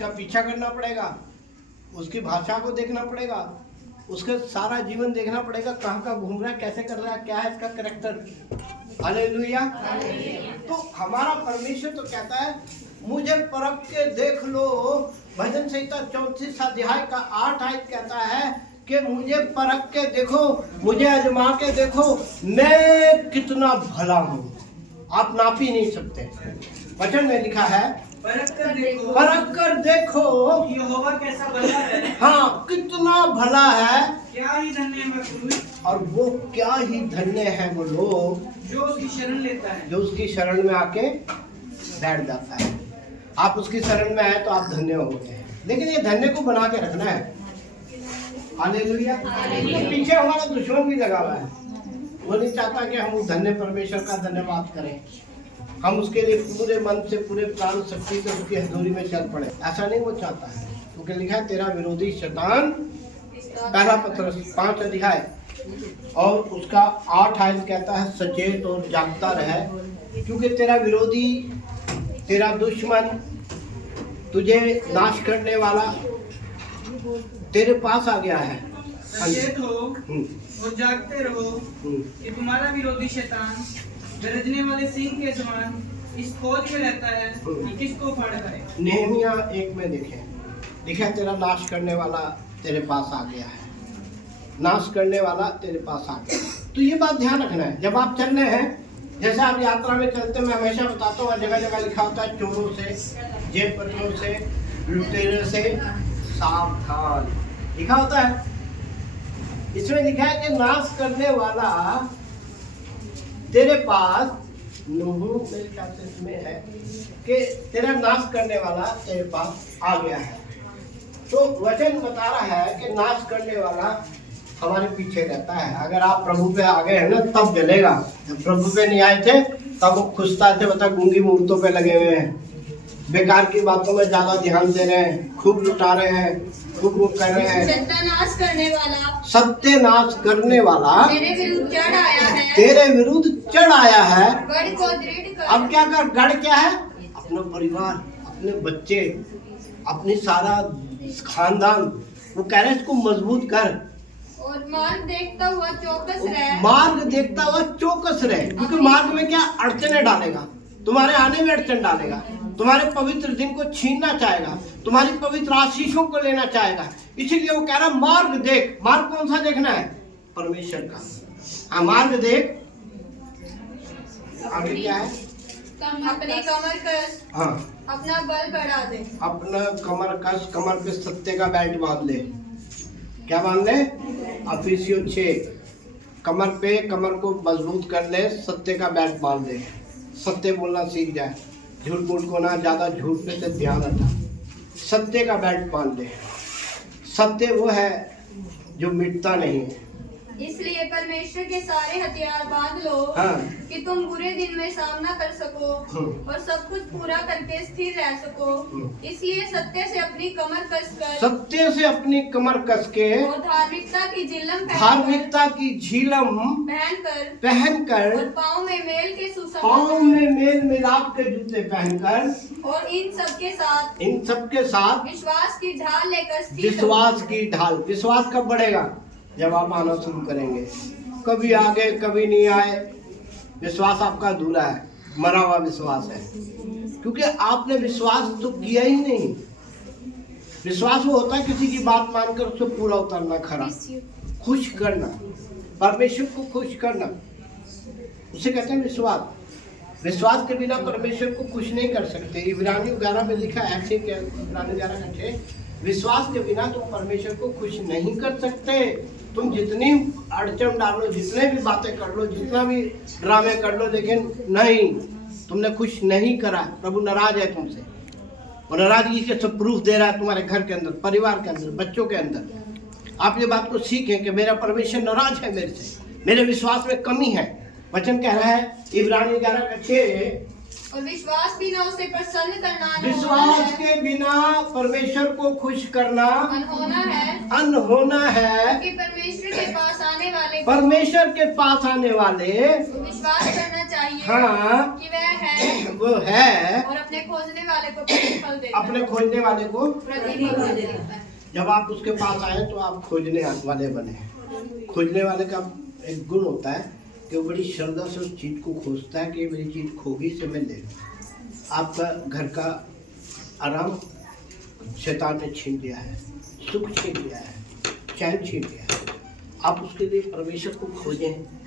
उसका पीछा करना पड़ेगा, उसकी भाषा को देखना पड़ेगा, उसका सारा जीवन देखना पड़ेगा, कहाँ कहाँ घूम रहा है, कैसे कर रहा है, क्या है इसका कैरेक्टर। हालेलुया। तो हमारा परमेश्वर तो कहता है मुझे परख के देख लो। भजन संहिता 34 अध्याय का 8 आयत कहता है कि मुझे परख के देखो, मुझे आजमा के देखो, मैं कितना भला हूँ। आप नाप ही नहीं सकते। वचन में लिखा है परख कर देखो यहोवा कैसा भला है। हाँ, कितना भला है, क्या ही धन्य है पुरुष, और वो क्या ही धन्य है वो लोग जो उसकी शरण लेता है, जो उसकी शरण में आके बैठ जाता है। आप उसकी शरण में आए तो आप धन्य हो गए, लेकिन ये धन्य को बना के रखना है। हालेलुया। तो पीछे हमारा दुश्मन भी लगा हुआ है, वो नहीं चाहता कि हम उस धन्य परमेश्वर का धन्यवाद करें, हम उसके लिए पूरे मन से, पूरे प्राण शक्ति से उसकी हजूरी में चल पड़े। ऐसा नहीं वो चाहता है, क्योंकि लिखा है तेरा विरोधी शैतान, पहला पत्रस 5 अध्याय और उसका 8 आयत कहता है सचेत और जागता रहे, क्योंकि तेरा विरोधी, तेरा दुश्मन, तुझे नाश करने वाला तेरे पास आ गया है। सचेत हो और जागते रहो कि तुम्हारा विरोधी शैतान गरजने वाले सिंह के समान इस खोज में रहता है कि किसको फाड़ करे। नेहमिया 1 में लिखा है तेरा नाश करने वाला तेरे पास आ गया है, नाश करने वाला तेरे पास आ गया। तो ये बात ध्यान रखना है जब आप चल रहे हैं। जैसे आप यात्रा में चलते, मैं हमेशा बताता हूँ, जगह जगह लिखा होता है चोरों से, जेबकतरों से, लुटेरों से सावधान, लिखा होता है। इसमें लिखा है कि नाश करने वाला तेरे पास, मेरे ख्याल से इसमें है कि तेरा नाश करने वाला तेरे पास आ गया है। तो वचन बता रहा है कि नाश करने वाला हमारे पीछे रहता है। अगर आप प्रभु पे आ गए हैं ना तब जलेगा। जब प्रभु पे नहीं आए थे तब वो खुशता थे, बता गूंगी मूर्तों पे लगे हुए हैं, बेकार की बातों में ज्यादा ध्यान दे रहे हैं, खूब लुटा रहे हैं, खूब वो कर रहे हैं। सत्यानाश करने वाला, सत्यानाश करने वाला तेरे विरुद्ध चढ़ आया है, तेरे विरुद्ध चढ़ आया है। गढ़ को दृढ़ कर। अब क्या कर, गढ़ क्या है? अपना परिवार, अपने बच्चे, अपनी सारा खानदान। वो कह रहे हैं इसको मजबूत कर और मार्ग देखता हुआ चौकस रह। मार्ग देखता हुआ चौकस रहे, क्योंकि मार्ग में क्या अड़चने डालेगा, तुम्हारे आने में अड़चन डालेगा, तुम्हारे पवित्र दिन को छीनना चाहेगा, तुम्हारी पवित्र आशीषों को लेना चाहेगा। इसीलिए वो कह रहा मार्ग देख। मार्ग कौन सा देखना है? परमेश्वर का। हाँ, मार्ग देख। आगे क्या है? अपनी कमर कस, हाँ, अपना बल बढ़ा दे। अपना कमर कस, कमर पे सत्य का बेल्ट बांध ले। क्या बांध ले? अफिसियो 6, कमर पे, कमर को मजबूत कर ले, सत्य का बेल्ट बांध ले, सत्य बोलना सीख जाए, झूठ मूठ को ना ज्यादा झूठने से ध्यान हटा, सत्य का बेल्ट बांध ले। सत्य वो है जो मिटता नहीं है। इसलिए परमेश्वर के सारे हथियार बांध लो, हाँ। कि तुम बुरे दिन में सामना कर सको और सब कुछ पूरा करके स्थिर रह सको। इसलिए सत्य से अपनी कमर कस कर, सत्य से अपनी कमर कस के, और धार्मिकता की झिलम धार्मिकता की झीलम पहनकर, और पाँव में मेल के पाँव में मेल मिलाप के जूते पहनकर, और इन सब के साथ विश्वास की ढाल लेकर स्थिर रहो। विश्वास की ढाल। विश्वास कब बढ़ेगा? जब आप आना शुरू करेंगे। कभी आगे कभी नहीं आए, विश्वास आपका अधूरा है, मरा हुआ विश्वास है, क्योंकि आपने विश्वास तो किया ही नहीं। विश्वास वो होता है किसी की बात मानकर उसको पूरा उतरना, खरा खुश करना, परमेश्वर को खुश करना, उसे कहते हैं विश्वास। विश्वास के बिना परमेश्वर को खुश नहीं कर सकते। इब्रानियों 11 में लिखा है ऐसे, इब्रानियों 11 विश्वास के बिना तुम परमेश्वर को खुश नहीं कर सकते। तुम जितनी अड़चन डालो, जितने भी बातें कर लो, जितना भी ड्रामे कर लो, लेकिन नहीं, तुमने खुश नहीं करा। प्रभु नाराज है तुमसे, और नाराजगी के सब प्रूफ दे रहा है तुम्हारे घर के अंदर, परिवार के अंदर, बच्चों के अंदर। आप ये बात को सीखें कि मेरा परमेश्वर नाराज है मेरे से, मेरे विश्वास में कमी है। वचन कह रहा है इब्रानी 11:6 और विश्वास बिना उसे प्रसन्न करना विश्वास के बिना परमेश्वर को खुश करना अनहोना है, अनहोना है। कि परमेश्वर के पास आने वाले परमेश्वर के पास आने वाले को विश्वास करना चाहिए हाँ कि वह है वो है, और अपने खोजने वाले को प्रतिफल देता है। अपने खोजने वाले को। प्रतिफल देता है। जब आप उसके पास आए तो आप खोजने वाले बने। खोजने वाले का एक गुण होता है कि वो बड़ी श्रद्धा से उस चीज को खोजता है कि मेरी चीज खोगी से मैं ले लूं। आपका घर का आराम शैतान ने छीन लिया है, सुख छीन लिया है, चैन छीन लिया है। आप उसके लिए परमेश्वर को खोजें।